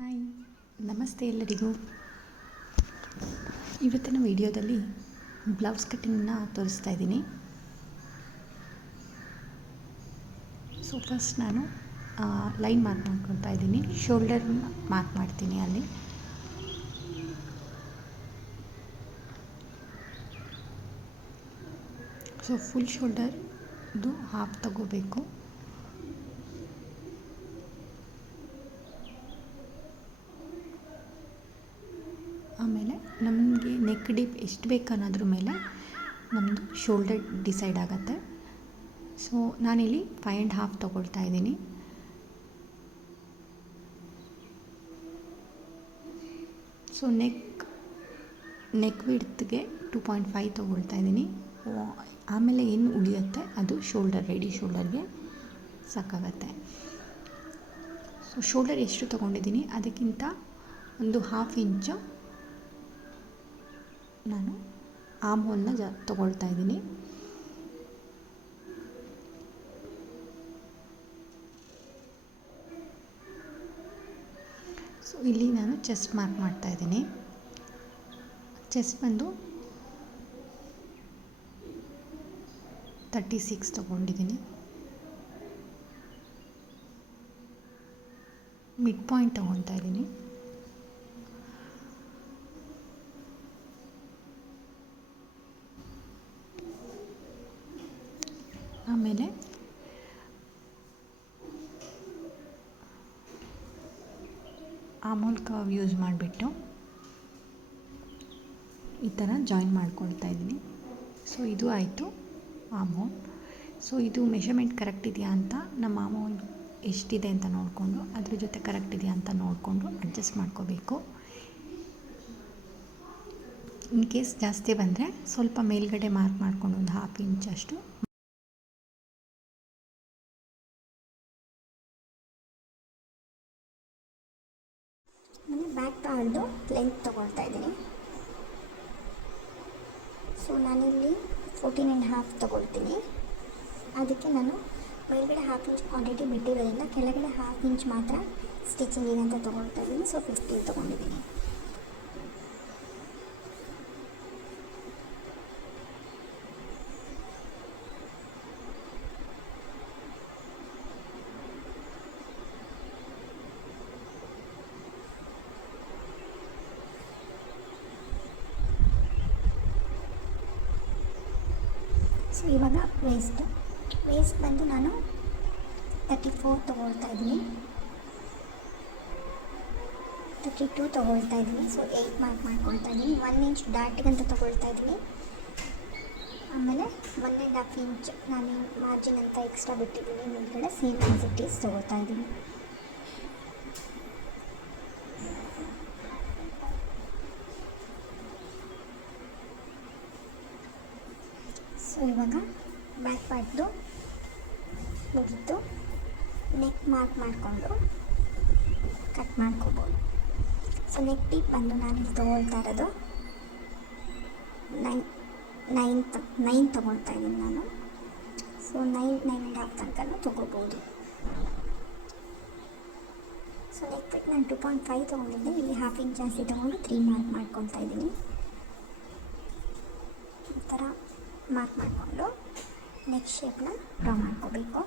Hi, ನಮಸ್ತೆ ಎಲ್ಲರಿಗೂ. ಇವತ್ತಿನ ವಿಡಿಯೋದಲ್ಲಿ ಬ್ಲೌಸ್ ಕಟ್ಟಿಂಗ್ನ ತೋರಿಸ್ತಾ ಇದ್ದೀನಿ. ಸೊ ಫಸ್ಟ್ ನಾನು ಲೈನ್ ಮಾರ್ಕ್ ಮಾಡ್ಕೊತಾ ಇದ್ದೀನಿ. ಶೋಲ್ಡರ್ ಮಾರ್ಕ್ ಮಾಡ್ತೀನಿ ಅಲ್ಲಿ. ಸೊ ಫುಲ್ ಶೋಲ್ಡರ್ದು ಹಾಫ್ ತಗೋಬೇಕು. ಆಮೇಲೆ ನಮಗೆ ನೆಕ್ ಡೀಪ್ ಎಷ್ಟು ಬೇಕು ಅನ್ನೋದ್ರ ಮೇಲೆ ನಮ್ಮದು ಶೋಲ್ಡರ್ ಡಿಸೈಡ್ ಆಗುತ್ತೆ. ಸೊ ನಾನಿಲ್ಲಿ 5.5 ತೊಗೊಳ್ತಾ ಇದ್ದೀನಿ. ಸೊ ನೆಕ್ ವಿಡ್ತ್ಗೆ 2.5 ತೊಗೊಳ್ತಾ ಇದ್ದೀನಿ. ಆಮೇಲೆ ಏನು ಉಳಿಯುತ್ತೆ ಅದು ರೆಡಿ ಶೋಲ್ಡರ್ಗೆ ಸಾಕಾಗತ್ತೆ. ಸೊ ಶೋಲ್ಡರ್ ಎಷ್ಟು ತೊಗೊಂಡಿದ್ದೀನಿ ಅದಕ್ಕಿಂತ ಒಂದು 1/2 ಇಂಚು ನಾನು ಆರ್ಮ್ ಹೋಲ್ನ ತೊಗೊಳ್ತಾ ಇದ್ದೀನಿ. ಸೊ ಇಲ್ಲಿ ನಾನು ಚೆಸ್ಟ್ ಮಾರ್ಕ್ ಮಾಡ್ತಾ ಇದ್ದೀನಿ. ಚೆಸ್ಟ್ ಬಂದು 36 ತೊಗೊಂಡಿದ್ದೀನಿ. ಮಿಡ್ ಪಾಯಿಂಟ್ ತೊಗೊಳ್ತಾ ಇದ್ದೀನಿ. ಆಮೇಲೆ ಆರ್ಮ್ ಕರ್ವ್ ಯೂಸ್ ಮಾಡಿಬಿಟ್ಟು ಈ ಥರ ಜಾಯಿನ್ ಮಾಡ್ಕೊಳ್ತಾ ಇದ್ದೀನಿ. ಸೊ ಇದು ಆಯಿತು ಆರ್ಮ್ ಹೋಲ್. ಸೊ ಇದು ಮೆಷರ್ಮೆಂಟ್ ಕರೆಕ್ಟ್ ಇದೆಯಾ ಅಂತ ನಮ್ಮ ಆರ್ಮ್ ಹೋಲ್ ಎಷ್ಟಿದೆ ಅಂತ ನೋಡಿಕೊಂಡು ಅದ್ರ ಜೊತೆ ಕರೆಕ್ಟ್ ಇದೆಯಾ ಅಂತ ನೋಡಿಕೊಂಡು ಅಡ್ಜಸ್ಟ್ ಮಾಡ್ಕೋಬೇಕು. ಇನ್ ಕೇಸ್ ಜಾಸ್ತಿ ಬಂದರೆ ಸ್ವಲ್ಪ ಮೇಲ್ಗಡೆ ಮಾರ್ಕ್ ಮಾಡಿಕೊಂಡು ಒಂದು 1/2 ಇಂಚಷ್ಟು ಬ್ಯಾಕ್ ಪಾರ್ಟ್ದು ಲೆಂತ್ ತೊಗೊಳ್ತಾ ಇದ್ದೀನಿ. ಸೊ ನಾನಿಲ್ಲಿ 14.5 ತೊಗೊಳ್ತೀನಿ. ಅದಕ್ಕೆ ನಾನು ಮೇಲ್ಗಡೆ 1/2 ಇಂಚ್ ಕ್ವಾಂಟಿಟಿ ಬಿಟ್ಟಿರೋದ್ರಿಂದ ಕೆಳಗಡೆ 1/2 ಇಂಚ್ ಮಾತ್ರ ಸ್ಟಿಚಿಂಗಿಗೆ ಅಂತ ತೊಗೊಳ್ತಾ ಇದ್ದೀನಿ. ಸೊ 15 ತೊಗೊಂಡಿದ್ದೀನಿ. ಸೊ ಇವಾಗ ವೇಸ್ಟ್ ಬಂದು ನಾನು 34 ತೊಗೊಳ್ತಾ ಇದ್ದೀನಿ. 32 ತೊಗೊಳ್ತಾ ಇದ್ದೀನಿ. ಸೊ 8 ಮಾರ್ಕ್ ಮಾಡ್ಕೊಳ್ತಾ ಇದ್ದೀನಿ. 1 ಇಂಚ್ ಡಾಟಿಗಂತ ತೊಗೊಳ್ತಾ ಇದ್ದೀನಿ. ಆಮೇಲೆ 1.5 ಇಂಚ್ ನಾನು ಮಾರ್ಜಿನ್ ಅಂತ ಎಕ್ಸ್ಟ್ರಾ ಬಿಟ್ಟಿದ್ದೀನಿ. ಮೇಲ್ಗಡೆ ಸೇಮ್ ಆಸ್ ಇಟ್ ಈಸ್ ತೊಗೊಳ್ತಾ ಇದ್ದೀನಿ. ಸೊ ಇವಾಗ ಬ್ಯಾಕ್ ಪಾರ್ಟ್ದು ಮುಗಿತು. ನೆಕ್ ಮಾರ್ಕ್ ಮಾಡಿಕೊಂಡು ಕಟ್ ಮಾಡ್ಕೋಬೋದು. ಸೊ ನೆಕ್ ಡೀಪ್ ಬಂದು ನಾನಿಲ್ಲಿ ತೊಗೊಳ್ತಾ ಇರೋದು 9 ತೊಗೊಳ್ತಾ ಇದ್ದೀನಿ ನಾನು. ಸೊ 9.5 ತನಕ ತೊಗೋಬೋದು. ಸೊ ನೆಕ್ ಫಿಟ್ ನಾನು 2.5 ತೊಗೊಂಡಿದ್ದೆ. ಇಲ್ಲಿ 1/2 ಇಂಚ್ ಜಾಸ್ತಿ ತೊಗೊಂಡು 3 ಮಾರ್ಕ್ ಮಾಡ್ಕೊಳ್ತಾ ಇದ್ದೀನಿ. ಈ ಥರ ಮಾರ್ಕ್ ಮಾಡಿಕೊಂಡು ನೆಕ್ ಶೇಪ್ನ ಡ್ರಾ ಮಾಡ್ಕೋಬೇಕು.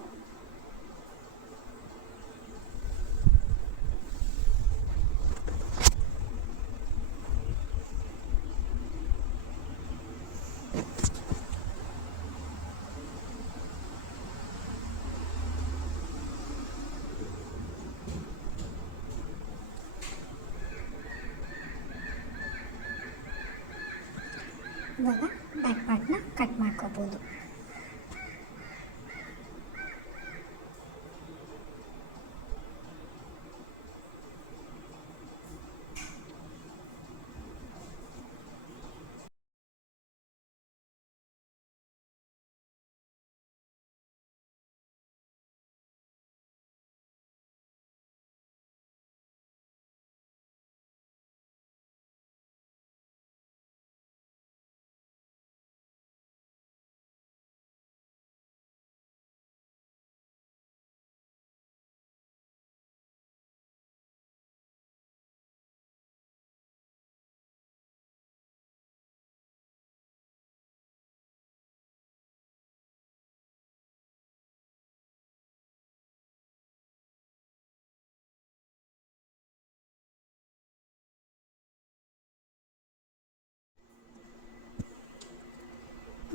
ಇವಾಗ ಬ್ಯಾಕ್ ಪಾರ್ಟ್ನ ಕಟ್ ಮಾಡ್ಕೋಬೋದು.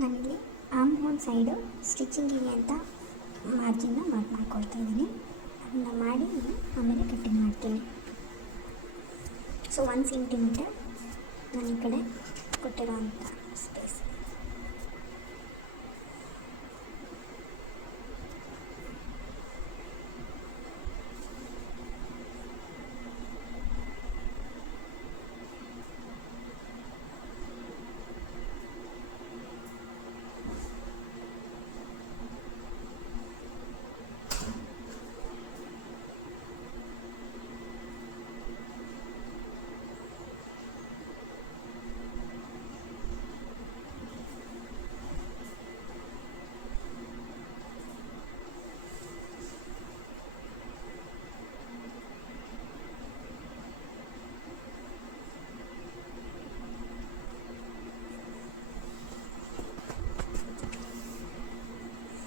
ನಾನಿಲ್ಲಿ ಆರ್ಮ್ ಹೋಲ್ ಸೈಡು ಸ್ಟಿಚಿಂಗಿಗೆ ಅಂತ ಮಾರ್ಜಿನ್ನ ಮಾರ್ಕ್ ಮಾಡ್ಕೊಳ್ತಾ ಇದ್ದೀನಿ. ಅದನ್ನು ಮಾಡಿ ಆಮೇಲೆ ಕಟ್ಟಿಂಗ್ ಮಾಡ್ತೀನಿ. ಸೊ 1 ಸೆಂಟಿಮೀಟರ್ ನಾನು ಈ ಕಡೆ ಕೊಟ್ಟಿರೋ ಅಂಥ space.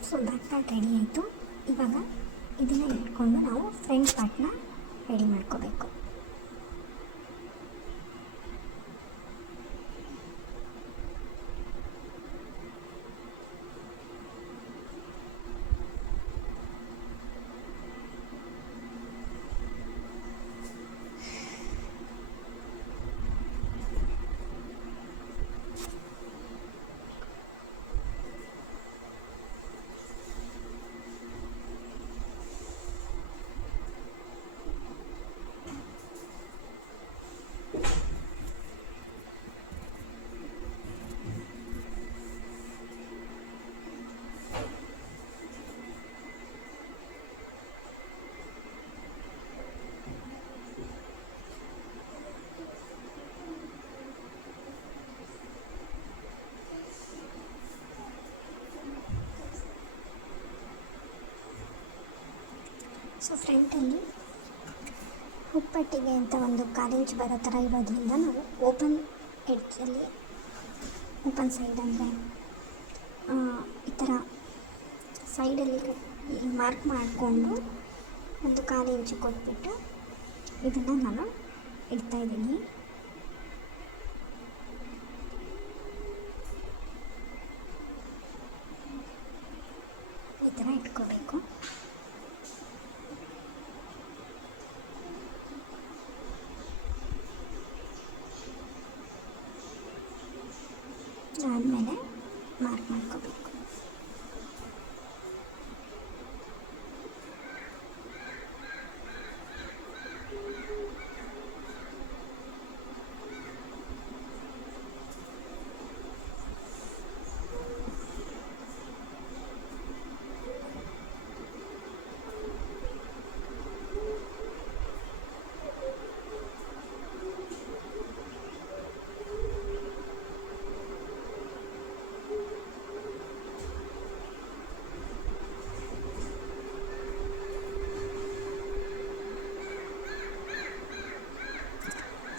So back part ready ಆಯಿತು. ಇವಾಗ ಇದನ್ನು ಇಟ್ಕೊಂಡು ನಾವು ಫ್ರಂಟ್ ಪಾರ್ಟ್ನ ರೆಡಿ ಮಾಡ್ಕೋಬೇಕು. ಸೊ ಫ್ರಂಟಲ್ಲಿ ಹುಪ್ಪಟ್ಟಿಗೆ ಅಂತ ಒಂದು 1/4 ಇಂಚ್ ಬರೋ ಥರ ಇರೋದ್ರಿಂದ ನಾವು ಓಪನ್ ಎಡ್ಜಲ್ಲಿ ಓಪನ್ ಸೈಡ್ ಅಂದರೆ ಈ ಥರ ಸೈಡಲ್ಲಿ ಮಾರ್ಕ್ ಮಾಡಿಕೊಂಡು ಒಂದು 1/4 ಇಂಚು ಕೊಟ್ಬಿಟ್ಟು ಇದನ್ನು ನಾನು ಇಡ್ತಾಯಿದ್ದೀನಿ. ಈ ಥರ ಇಟ್ಕೋಬೇಕು. ಆದಮೇಲೆ ಮಾರ್ಕ್ ಮಾಡ್ಕೋಬೇಕು.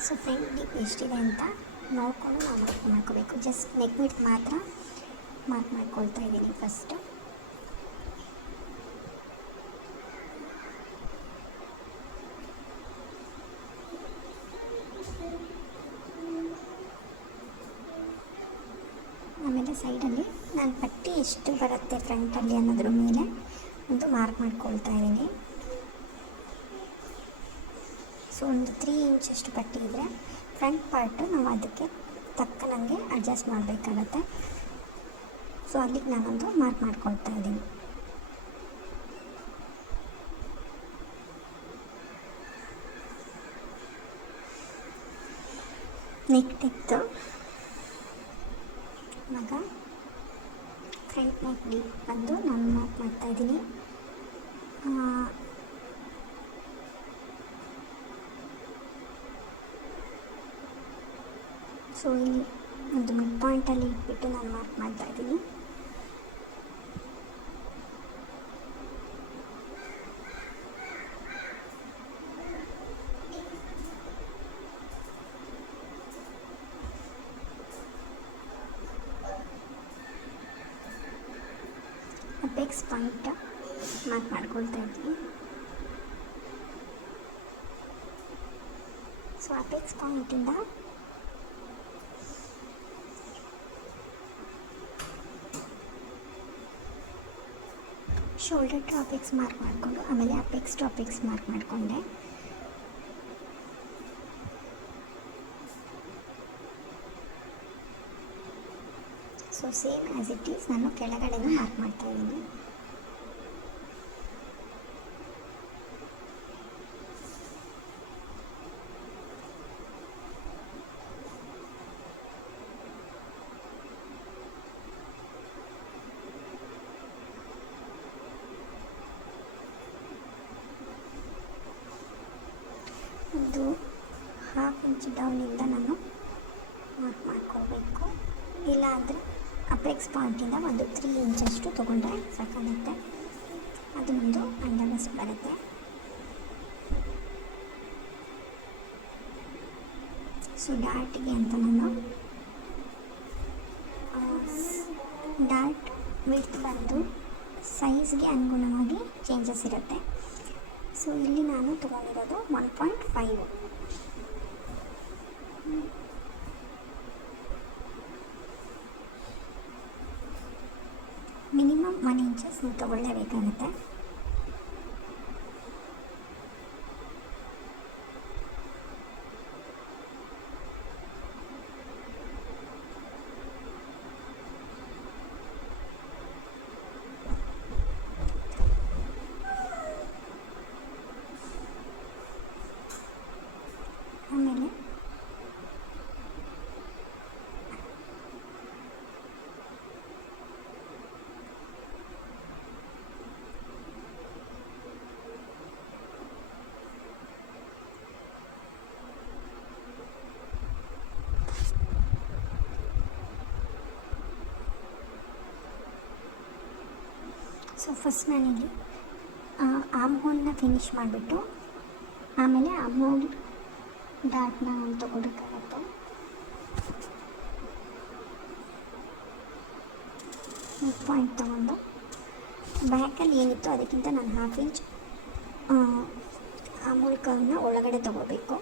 ಸೊ ಫ್ರಂಟ್ ಡೀಪ್ ಎಷ್ಟಿದೆ ಅಂತ ನೋಡಿಕೊಂಡು ನಾವು ಮಾರ್ಕ್ ಮಾಡ್ಕೋಬೇಕು. ಜಸ್ಟ್ ನೆಕ್ ವಿಡ್ತ್ ಮಾತ್ರ ಮಾರ್ಕ್ ಮಾಡ್ಕೊಳ್ತಾ ಇದ್ದೀನಿ ಫಸ್ಟ್. ಆಮೇಲೆ ಸೈಡಲ್ಲಿ ನಾನು ಪಟ್ಟಿ ಎಷ್ಟು ಬರುತ್ತೆ ಫ್ರಂಟಲ್ಲಿ ಅನ್ನೋದ್ರ ಮೇಲೆ ಒಂದು ಮಾರ್ಕ್ ಮಾಡ್ಕೊಳ್ತಾ ಇದ್ದೀನಿ. ಸೊ ಒಂದು 3 ಇಂಚಷ್ಟು ಪಟ್ಟಿ ಇದ್ದರೆ ಫ್ರಂಟ್ ಪಾರ್ಟು ನಾವು ಅದಕ್ಕೆ ತಕ್ಕನಂಗೆ ಅಡ್ಜಸ್ಟ್ ಮಾಡಬೇಕಾಗತ್ತೆ. ಸೊ ಅಲ್ಲಿಗೆ ನಾನೊಂದು ಮಾರ್ಕ್ ಮಾಡ್ಕೊಳ್ತಾ ಇದ್ದೀನಿ. ನೆಕ್ ತೆಗೆದು ಇವಾಗ ಫ್ರಂಟ್ ನೆಕ್ ಡೀಪ್ ಬಂದು ನಾನು ಮಾರ್ಕ್ ಮಾಡ್ತಾಯಿದ್ದೀನಿ. ಸೊ ಇಲ್ಲಿ ಒಂದು ಮಿಡ್ ಪಾಯಿಂಟಲ್ಲಿ ಇಟ್ಬಿಟ್ಟು ನಾನು ಮಾರ್ಕ್ ಮಾಡ್ತಾಯಿದ್ದೀನಿ. ಅಪೆಕ್ಸ್ ಪಾಯಿಂಟ್ ಮಾರ್ಕ್ ಮಾಡ್ಕೊಳ್ತಾ ಇದ್ದೀನಿ. ಸೊ ಅಪೆಕ್ಸ್ ಪಾಯಿಂಟಿಂದ ಶೋಲ್ಡರ್ ಟು ಅಪೆಕ್ಸ್ ಮಾರ್ಕ್ ಮಾಡಿಕೊಂಡು ಆಮೇಲೆ ಅಪೆಕ್ಸ್ ಟು ಅಪೆಕ್ಸ್ ಮಾರ್ಕ್ ಮಾಡಿಕೊಂಡೆ. So same as it is ನಾನು ಕೆಳಗಡೆನೂ ಮಾರ್ಕ್ ಮಾಡ್ತಾ ಇದ್ದೀನಿ. ಒಂದು 1/2 ಇಂಚ್ ಡೌನಿಂದ ನಾನು ಮಾರ್ಕ್ ಮಾಡ್ಕೊಳ್ಬೇಕು. ಇಲ್ಲ ಅಂದರೆ ಅಪೆಕ್ಸ್ ಪಾಯಿಂಟಿಂದ ಒಂದು 3 ಇಂಚಷ್ಟು ತೊಗೊಂಡ್ರೆ ಸಾಕಾಗುತ್ತೆ. ಅದು ಒಂದು ಅಂಡರ್ವೆಸ್ಟ್ ಬರುತ್ತೆ. ಸೊ ಡಾರ್ಟಿಗೆ ಅಂತ ನಾನು ಡಾರ್ಟ್ ವಿಡ್ತ್ ಬಂದು ಸೈಜ್ಗೆ ಅನುಗುಣವಾಗಿ ಚೇಂಜಸ್ ಇರುತ್ತೆ. ಸೊ ಇಲ್ಲಿ ನಾನು ತೊಗೊಂಡಿರೋದು 1.5. ಮಿನಿಮಮ್ 1 ಇಂಚಸ್ ನೀವು ತೊಗೊಳ್ಳೇಬೇಕಾಗುತ್ತೆ. ಆಮೇಲೆ ಸೊ ಫಸ್ಟ್ ನಾನಿಲ್ಲಿ ಆರ್ಮ್ ಹೋಲ್ನ ಫಿನಿಷ್ ಮಾಡಿಬಿಟ್ಟು ಆಮೇಲೆ ಆರ್ಮ್ ಹೋಲ್ ಡಾಟ್ನ ನಾನು ತೊಗೊಳಕ್ಕಾಗತ್ತೆ. ಮಿಡ್ ಪಾಯಿಂಟ್ ತೊಗೊಂಡು ಬ್ಯಾಕಲ್ಲಿ ಏನಿತ್ತು ಅದಕ್ಕಿಂತ ನಾನು 1/2 ಇಂಚ್ ಆರ್ಮ್ ಹೋಲ್ ಕರ್ವ್ನ ಒಳಗಡೆ ತೊಗೋಬೇಕು.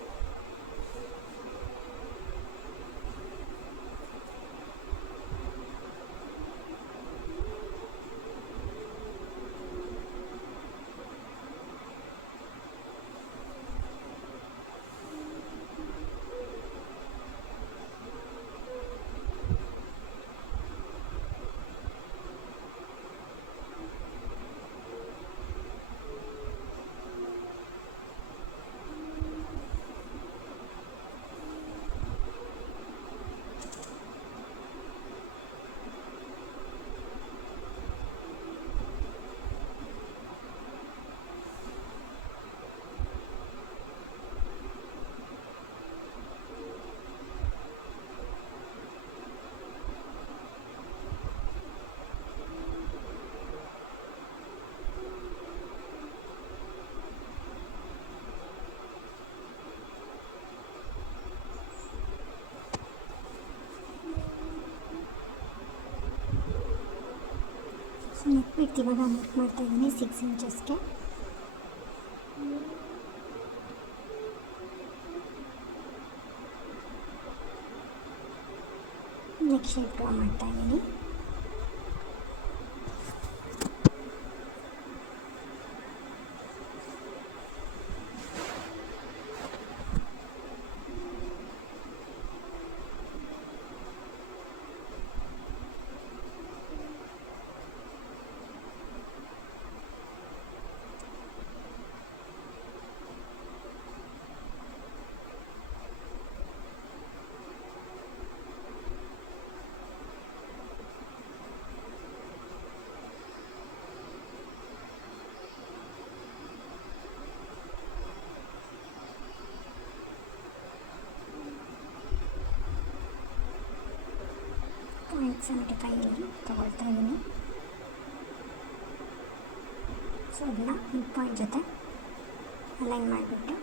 ನೆಕ್ ವಿಡ್ತ್ ಇವಾಗ ಮಾರ್ಕ್ ಮಾಡ್ತಾ ಇದ್ದೀನಿ 6 ಇಂಚಸ್ಗೆ. ನೆಕ್ ಶೇಪ್ ಡ್ರಾ ಮಾಡ್ತಾ ಇದ್ದೀನಿ. .75 ತೊಗೊಳ್ತಾ ಇದ್ದೀನಿ. ಸೊ ಅದನ್ನ ಮಿಡ್ ಪಾಯಿಂಟ್ ಜೊತೆ ಅಲೈನ್ ಮಾಡಿಬಿಟ್ಟು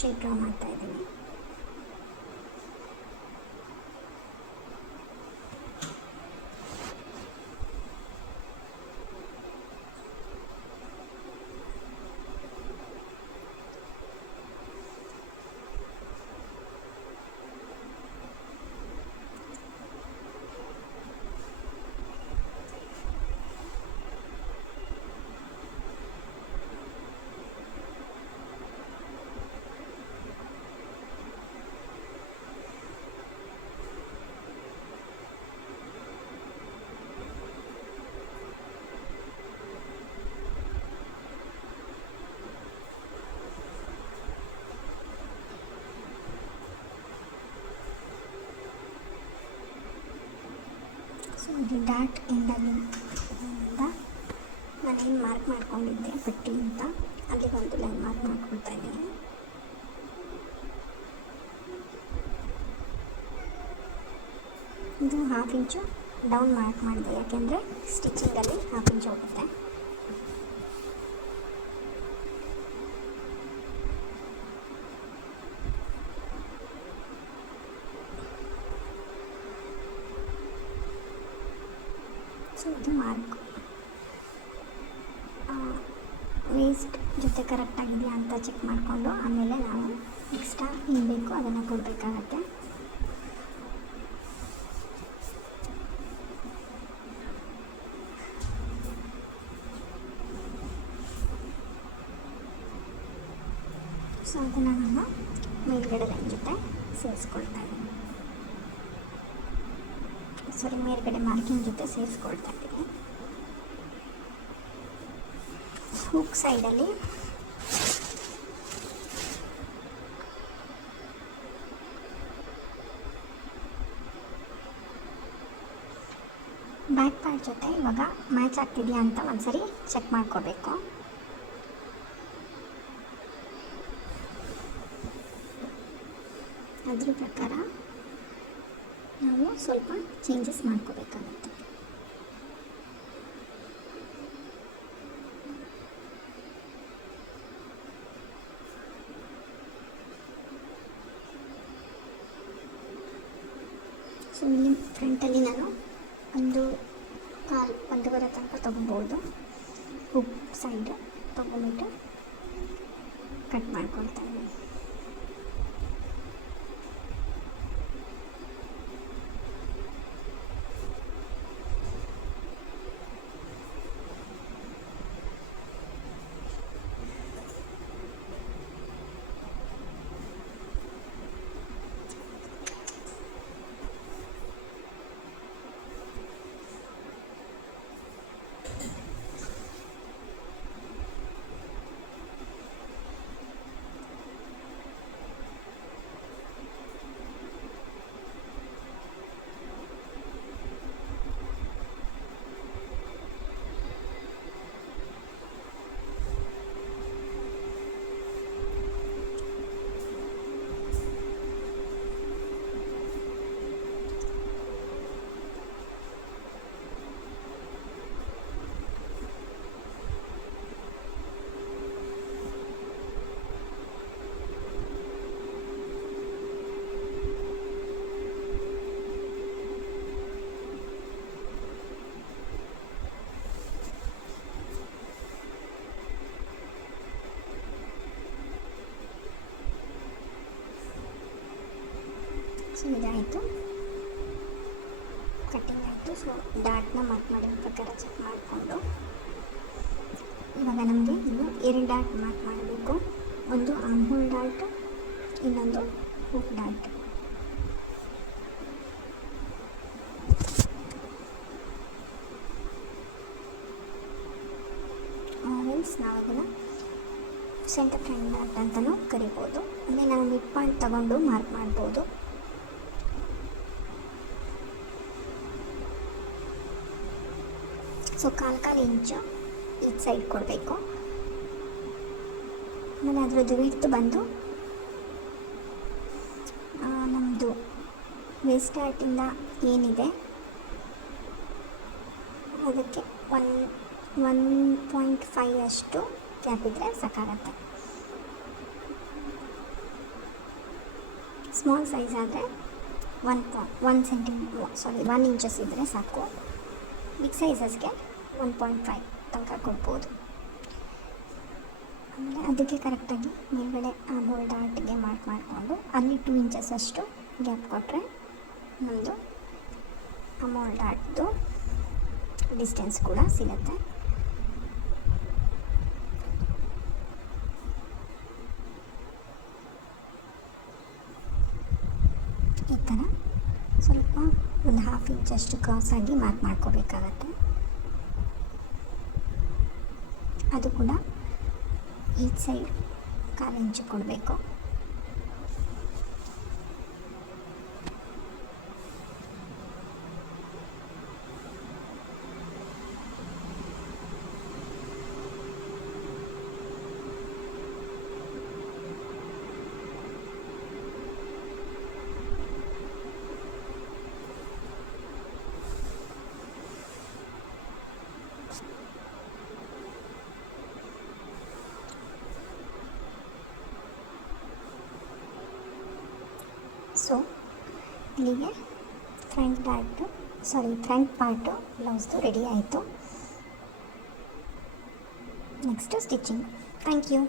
ಶೇಪ್ ಡ್ರಾ ಮಾಡ್ತಾ ಇದ್ದೀನಿ. ಇದು ಡಾಟ್ ಎಂಡಲ್ಲಿಂದ ನಾನೇನು ಮಾರ್ಕ್ ಮಾಡ್ಕೊಂಡಿದ್ದೆ ಪಟ್ಟಿ ಅಂತ ಅಲ್ಲಿಗೆ ಒಂದು ಲೈನ್ ಮಾರ್ಕ್ ಮಾಡ್ಕೊಳ್ತಾ ಇದ್ದೀನಿ. ಇದು 1/2 ಇಂಚು ಡೌನ್ ಮಾರ್ಕ್ ಮಾಡಿದೆ, ಯಾಕೆಂದರೆ ಸ್ಟಿಚಿಂಗಲ್ಲಿ 1/2 ಇಂಚ್ ಹೋಗುತ್ತೆ. ಸೊ ಇದು ಮಾರ್ಕ್ ವೇಸ್ಟ್ ಜೊತೆ ಕರೆಕ್ಟಾಗಿದೆಯಾ ಅಂತ ಚೆಕ್ ಮಾಡಿಕೊಂಡು ಆಮೇಲೆ ನಾವು ಎಕ್ಸ್ಟ್ರಾ ಏನು ಬೇಕು ಅದನ್ನು ಕೊಡಬೇಕಾಗತ್ತೆ. ಸೊ ಅದನ್ನು ನಾನು ಮೇಲ್ಗಡೆ ಲೈನ್ ಜೊತೆ ಸೇರಿಸ್ಕೊಳ್ತಾ ಇದ್ದೀನಿ, ಮೇಲ್ಗಡೆ ಮಾರ್ಕಿಂಗ್ ಜೊತೆ ಸೇರಿಸ್ಕೊಳ್ತಾ ಇದ್ದೀನಿ. ಹುಕ್ ಸೈಡಲ್ಲಿ ಬ್ಯಾಕ್ ಪಾರ್ಟ್ ಜೊತೆ ಇವಾಗ ಮ್ಯಾಚ್ ಆಗ್ತಿದೆಯಾ ಅಂತ ಒಂದ್ಸರಿ ಚೆಕ್ ಮಾಡ್ಕೋಬೇಕು. ಅದ್ರ ಪ್ರಕಾರ ನಾವು ಸ್ವಲ್ಪ ಚೇಂಜಸ್ ಮಾಡ್ಕೋಬೇಕಾಗುತ್ತೆ. ಸೊ ಇಲ್ಲಿ ಫ್ರಂಟಲ್ಲಿ ನಾನು 1.25 ತನಕ ತೊಗೊಬೋದು. ಹುಕ್ ಸೈಡ್ ತೊಗೊಂಬಿಟ್ಟು ಕಟ್ ಮಾಡ್ಕೊಳ್ತಾ ಇದ್ದೀನಿ. ಸೊ ಇದಾಯಿತು, ಕಟ್ಟಿಂಗ್ ಆಯಿತು. ಸೊ ಡಾಟ್ನ ಮಾರ್ಕ್ ಮಾಡಿದ ಪ್ರಕಾರ ಚೆಕ್ ಮಾಡಿಕೊಂಡು ಇವಾಗ ನಮಗೆ ಇನ್ನು 2 ಡಾಟ್ ಮಾರ್ಕ್ ಮಾಡಬೇಕು. ಒಂದು ಆರ್ಮ್ ಡಾಟ್, ಇನ್ನೊಂದು ಹುಕ್ ಡಾಟ್. ಆರೆಲ್ಸ್ ನಾವು ಅದನ್ನು ಸೆಂಟರ್ ಫ್ರಂಟ್ ಡಾಟ್ ಅಂತಲೂ ಕರಿಬೋದು. ಅಂದರೆ ನಾವು ಮಿಡ್ ಪಾಯಿಂಟ್ ತಗೊಂಡು ಮಾರ್ಕ್ ಮಾಡ್ಬೋದು. ಸೊ 1/4 ಇಂಚು ಈ ಸೈಡ್ ಕೊಡಬೇಕು. ಆಮೇಲೆ ಅದರದ್ದು ವಿಡ್ತ್ ಬಂದು ನಮ್ಮದು ವೇಸ್ಟ್ ಡಾಟಿಂದ ಏನಿದೆ ಅದಕ್ಕೆ 1.5 ಅಷ್ಟು ಗ್ಯಾಪ್ ಇದ್ದರೆ ಸಾಕಾಗತ್ತೆ. ಸ್ಮಾಲ್ ಸೈಜ್ ಆದರೆ 1 ಇಂಚಸ್ ಇದ್ದರೆ ಸಾಕು. ಬಿಗ್ ಸೈಜಸ್ಗೆ 1.5 ತನಕ ಕೊಡ್ಬೋದು. ಆಮೇಲೆ ಅದಕ್ಕೆ ಕರೆಕ್ಟಾಗಿ ಮೇಲ್ಗಡೆ ಆರ್ಮ್ ಡಾಟ್ಗೆ ಮಾರ್ಕ್ ಮಾಡಿಕೊಂಡು ಅಲ್ಲಿ 2 ಇಂಚಸ್ ಅಷ್ಟು ಗ್ಯಾಪ್ ಕೊಟ್ಟರೆ ನಮ್ಮದು ಆರ್ಮ್ ಡಾಟ್ದು ಡಿಸ್ಟೆನ್ಸ್ ಕೂಡ ಸಿಗುತ್ತೆ. ಈ ಥರ ಸ್ವಲ್ಪ ಒಂದು 1/2 ಇಂಚಷ್ಟು ಕ್ರಾಸಾಗಿ ಮಾರ್ಕ್ ಮಾಡ್ಕೋಬೇಕಾಗತ್ತೆ. ಅದು ಕೂಡ ಈ ಸೈಡ್ 1/4 ಇಂಚು ಕೊಡಬೇಕು. ಸೊ ಇಲ್ಲಿಗೆ ಫ್ರಂಟ್ ಪಾರ್ಟು ಬ್ಲೌಸ್ದು ರೆಡಿ ಆಯಿತು. Next stitching. Thank you.